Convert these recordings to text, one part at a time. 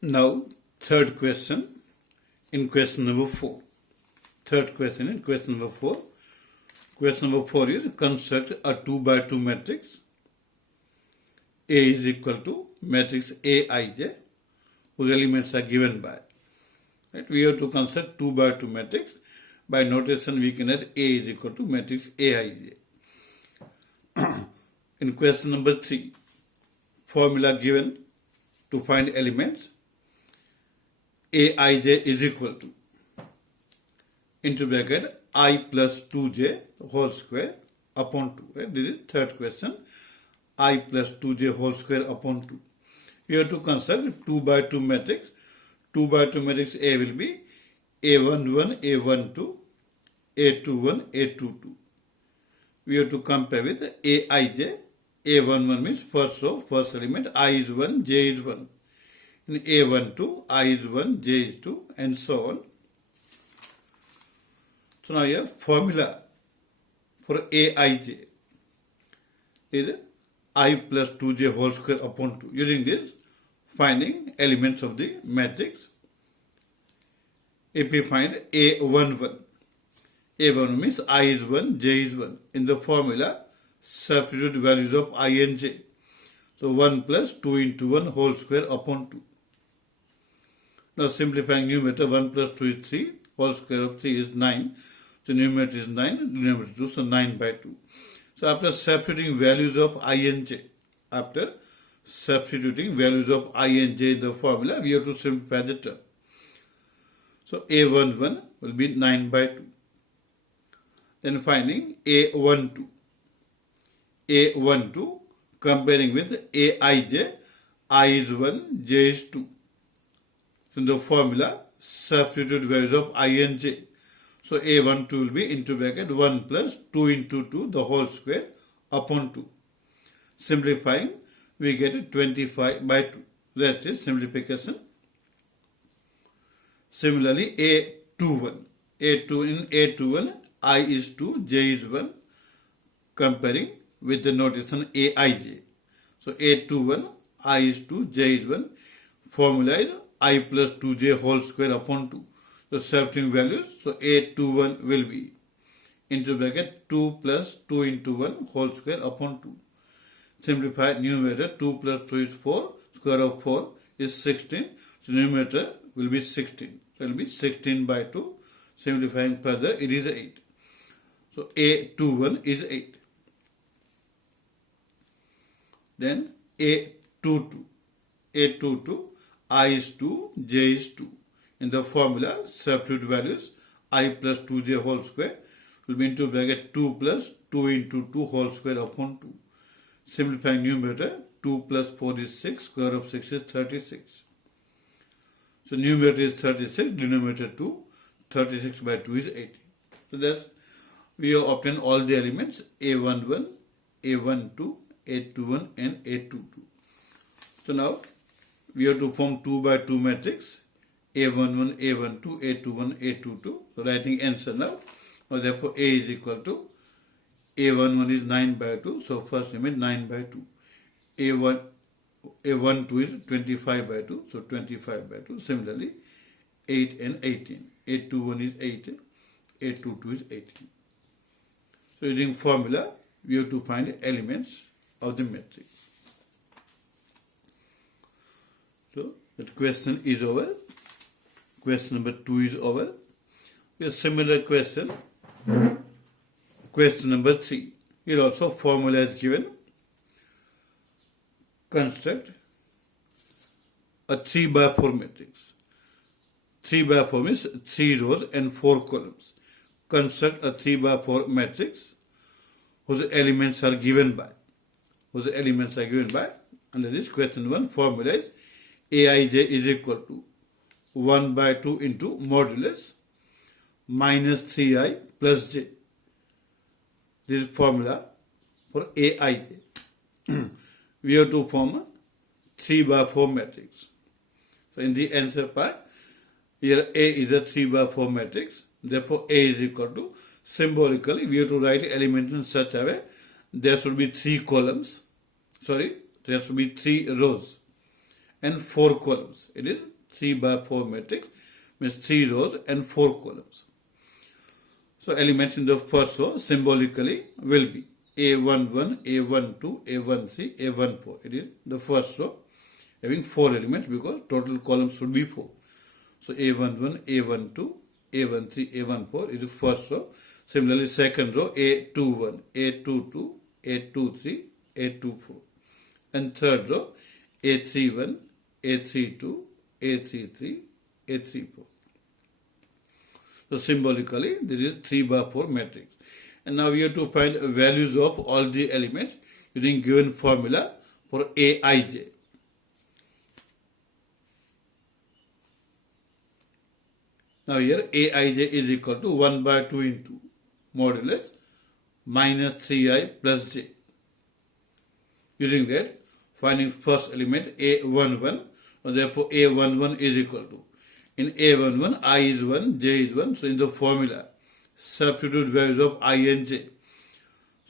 Now, third question in question number 4. Third question in question number 4. Question number 4 is construct a 2 by 2 matrix. A is equal to matrix Aij, whose elements are given by. Right? We have to construct 2 by 2 matrix. By notation, we can write A is equal to matrix Aij. In question number 3, formula given to find elements. Aij is equal to, into bracket, I plus 2j whole square upon 2. Right? This is third question. I plus 2j whole square upon 2. You have to construct 2 by 2 matrix. 2 by 2 matrix A will be A11, A12, A21, A22. We have to compare with Aij. A11 means first row, first element. I is 1, J is 1. In A12, I is 1, J is 2, and so on. So now you have formula for Aij is I plus 2j whole square upon 2. Using this, finding elements of the matrix. If we find A11, A1 means I is 1, J is 1. In the formula, substitute values of I and J. So 1 plus 2 into 1 whole square upon 2. Now simplifying numerator, 1 plus 2 is 3, whole square of 3 is 9. So numerator is 9, denominator 2, so 9 by 2. So after substituting values of I and J, in the formula, we have to simplify the term. So A11 will be 9 by 2. Then finding A12. A12 comparing with Aij, I is 1, J is 2. So in the formula, substitute values of I and J. So A12 will be into bracket 1 plus 2 into 2 the whole square upon 2. Simplifying, we get 25 by 2. That is simplification. Similarly, A21. In A21, I is 2, J is 1. Comparing with the notation Aij. So A21, I is 2, J is 1. Formula is I plus 2j whole square upon 2. So substituting values, so A21 will be into bracket 2 plus 2 into 1 whole square upon 2. Simplify numerator, 2 plus 2 is 4, square of 4 is 16. So numerator will be 16. So it will be 16 by 2. Simplifying further, it is 8. So A21 is 8. Then A22. A22, I is 2, J is 2. In the formula, substitute values, I plus 2j whole square will be into bracket 2 plus 2 into 2 whole square upon 2. Simplifying numerator, 2 plus 4 is 6, square of 6 is 36. So numerator is 36, denominator 2, 36 by 2 is 80. So that's, we have obtained all the elements A11, A12, A21 and A22. So now we have to form 2 by 2 matrix A11, A12, A21, A22. So writing answer now. So therefore A is equal to A11 is 9 by 2. So first element 9 by 2. A12 is 25 by 2. So 25 by 2. Similarly 8 and 18. A21 is 8. A22 is 18. So using formula we have to find elements of the matrix. So that question is over. Question number 2 is over. A similar question. Question number 3. Here also formula is given. Construct a 3 by 4 matrix. 3 by 4 means 3 rows and 4 columns. Construct a 3 by 4 matrix whose elements are given by. Under this question 1, formula is Aij is equal to 1 by 2 into modulus minus 3i plus j. This is formula for Aij. We have to form a 3 by 4 matrix. So in the answer part, here A is a 3 by 4 matrix. Therefore A is equal to, symbolically we have to write element in such a way there should be 3 columns. There should be 3 rows and 4 columns. It is 3 by 4 matrix, means 3 rows and 4 columns. So elements in the first row symbolically will be A11, A12, A13, A14. It is the first row having 4 elements because total columns should be 4. So A11, A12, A13, A14 is the first row. Similarly, second row A21, A22, A23, A24. And third row A31, A32, A33, A34. So symbolically, this is 3 by 4 matrix. And now we have to find values of all the elements using given formula for Aij. Now here Aij is equal to 1 by 2 into modulus minus 3i plus j. Using that, finding first element A11, so therefore A11 is equal to, in A11 I is 1, j is 1, so in the formula substitute values of I and j.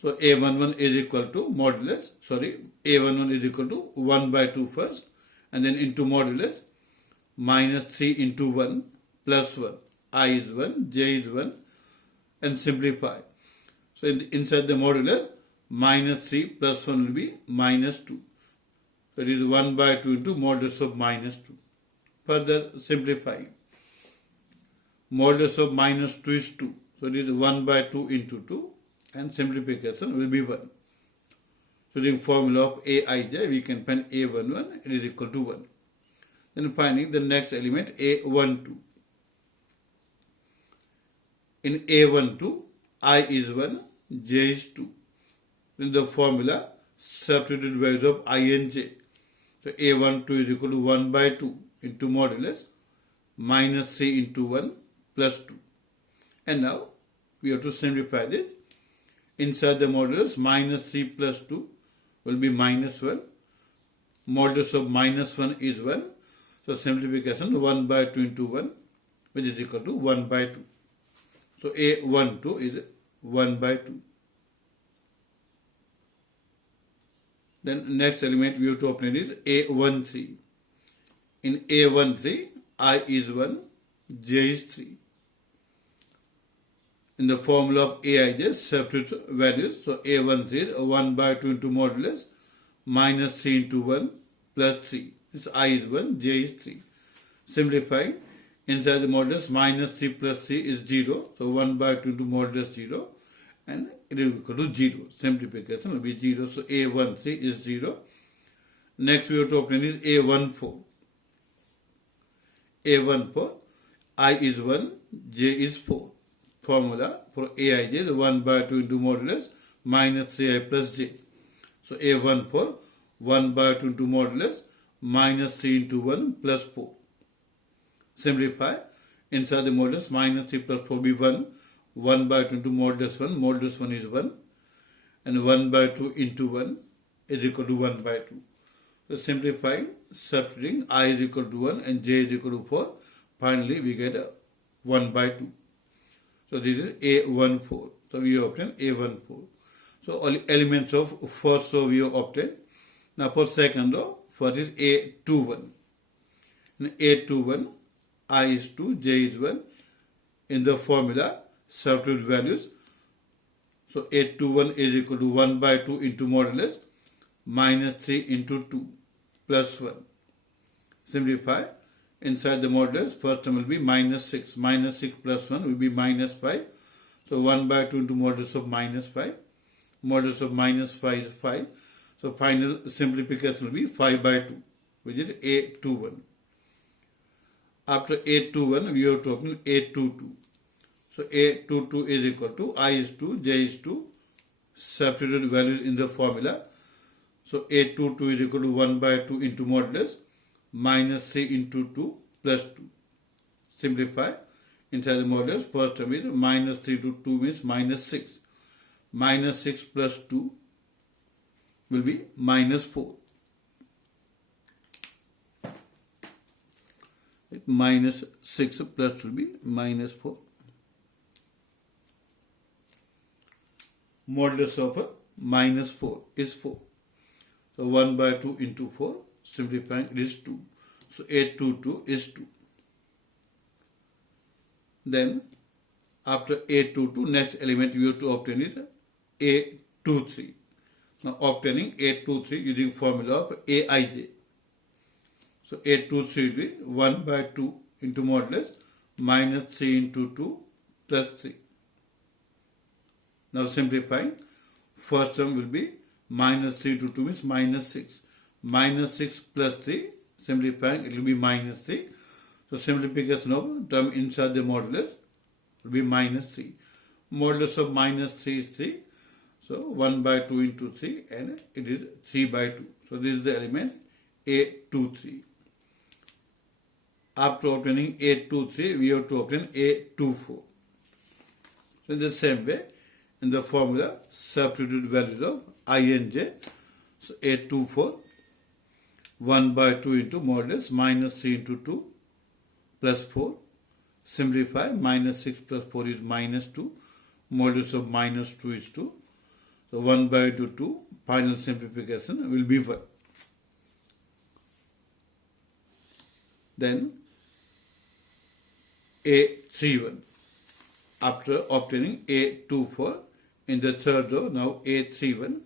So A11 is equal to modulus, A11 is equal to 1 by 2 first, and then into modulus minus 3 into 1 plus 1. I is 1, j is 1, and simplify. So inside the modulus, minus 3 plus 1 will be minus 2. So it is 1 by 2 into modulus of minus 2. Further simplifying. Modulus of minus 2 is 2. So it is 1 by 2 into 2, and simplification will be 1. So using formula of Aij, we can find A11, it is equal to 1. Then finding the next element A12. In A12, I is 1, j is 2. In the formula, substitute values of I and j. So A12 is equal to 1 by 2 into modulus minus 3 into 1 plus 2. And now we have to simplify this. Inside the modulus, minus 3 plus 2 will be minus 1. Modulus of minus 1 is 1. So simplification 1 by 2 into 1, which is equal to 1 by 2. So A12 is 1 by 2. Then next element we have to obtain is A13. In A13, I is 1, j is 3. In the formula of Aij, substitute values. So A13 is 1 by 2 into modulus minus 3 into 1 plus 3. This I is 1, j is 3. Simplifying, inside the modulus minus 3 plus 3 is 0. So 1 by 2 into modulus 0, and it is equal to 0. Simplification will be 0. So A13 is 0. Next we have to obtain is A14. A14, I is 1, j is 4. Formula for Aij is 1 by 2 into modulus minus 3i plus j. So A14, 1 by 2 into modulus minus 3 into 1 plus 4. Simplify. Inside the modulus, minus 3 plus 4 will be 1. 1 by 2 into modulus 1. Modulus 1 is 1. And 1 by 2 into 1 is equal to 1 by 2. So simplifying, substituting I is equal to 1 and j is equal to 4. Finally, we get 1 by 2. So this is A14. So we obtain A14. So all elements of first row we have obtained. Now for second row, first is A21. In A21, I is 2, j is 1. In the formula, substitute values. So A21 is equal to 1 by 2 into modulus minus 3 into 2 plus 1. Simplify. Inside the modulus, first term will be minus 6. Minus 6 plus 1 will be minus 5. So 1 by 2 into modulus of minus 5. Modulus of minus 5 is 5. So final simplification will be 5 by 2, which is A21. After A21, we have to open A22. So A22 is equal to I is 2, j is 2. Substitute values in the formula. So A22 is equal to 1 by 2 into modulus minus 3 into 2 plus 2. Simplify. Inside the modulus, first term is minus 3 to 2 means minus 6. Minus 6 plus 2 will be minus 4. Minus 6 plus 2 will be minus 4. Modulus of minus 4 is 4. So 1 by 2 into 4. Simplifying, it is 2. So A22 is 2. Then after A22, next element you have to obtain is A23. Now obtaining A23 using formula of Aij. So A23 will be 1 by 2 into modulus minus 3 into 2 plus 3. Now simplifying, first term will be minus 3 to 2 means minus 6. Minus 6 plus 3, simplifying it will be minus 3. So simplification of term inside the modulus will be minus 3. Modulus of minus 3 is 3. So 1 by 2 into 3 and it is 3 by 2. So this is the element A23. After obtaining A23, we have to obtain A24. So in the same way, in the formula, substitute values of I and j. So A24, 1 by 2 into modulus minus 3 into 2 plus 4. Simplify, minus 6 plus 4 is minus 2. Modulus of minus 2 is 2. So 1 by 2, final simplification will be 1. Then A31. After obtaining A24, in the third row, now A31,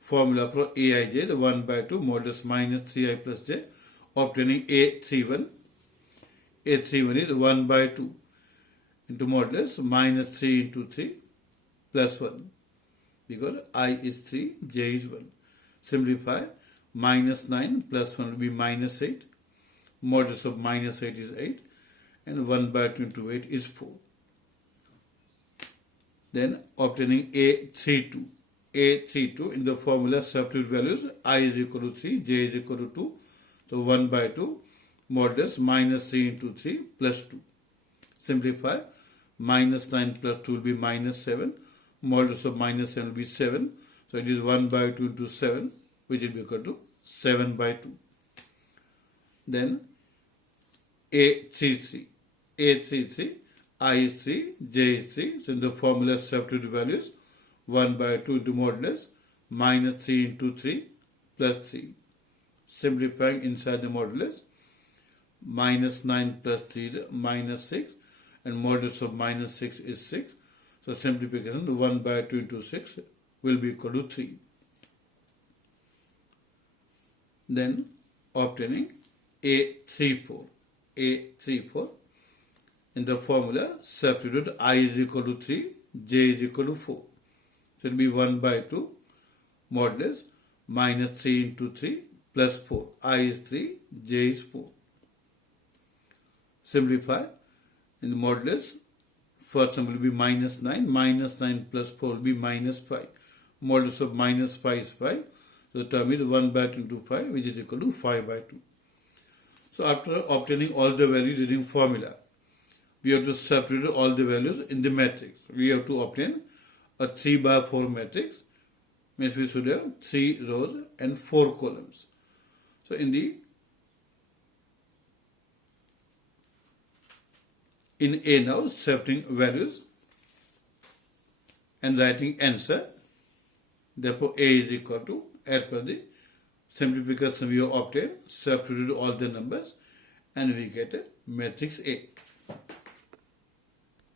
formula for Aij, the 1 by 2 modulus minus 3i plus j, obtaining A31. A31 is 1 by 2 into modulus minus 3 into 3 plus 1. Because I is 3, j is 1. Simplify, minus 9 plus 1 will be minus 8. Modulus of minus 8 is 8. And 1 by 2 into 8 is 4. Then obtaining A32. A32 in the formula substitute values I is equal to 3, j is equal to 2. So 1 by 2 modulus minus 3 into 3 plus 2. Simplify, minus 9 plus 2 will be minus 7. Modulus of minus 7 will be 7. So it is 1 by 2 into 7, which will be equal to 7 by 2. Then A33. A33, I is 3, j is 3. So in the formula substitute values, 1 by 2 into modulus, minus 3 into 3, plus 3. Simplifying inside the modulus, minus 9 plus 3 is minus 6, and modulus of minus 6 is 6. So simplification, 1 by 2 into 6 will be equal to 3. Then obtaining A34. A34. In the formula, substitute I is equal to 3, j is equal to 4. So it will be 1 by 2 modulus minus 3 into 3 plus 4. I is 3, j is 4. Simplify. In the modulus, first one will be minus 9. Minus 9 plus 4 will be minus 5. Modulus of minus 5 is 5. So the term is 1 by 2 into 5, which is equal to 5 by 2. So after obtaining all the values using formula, we have to substitute all the values in the matrix. We have to obtain a 3 by 4 matrix, means we should have 3 rows and 4 columns. So in A now, substituting values and writing answer. Therefore A is equal to, as per the simplification we have obtained, substitute all the numbers and we get a matrix A.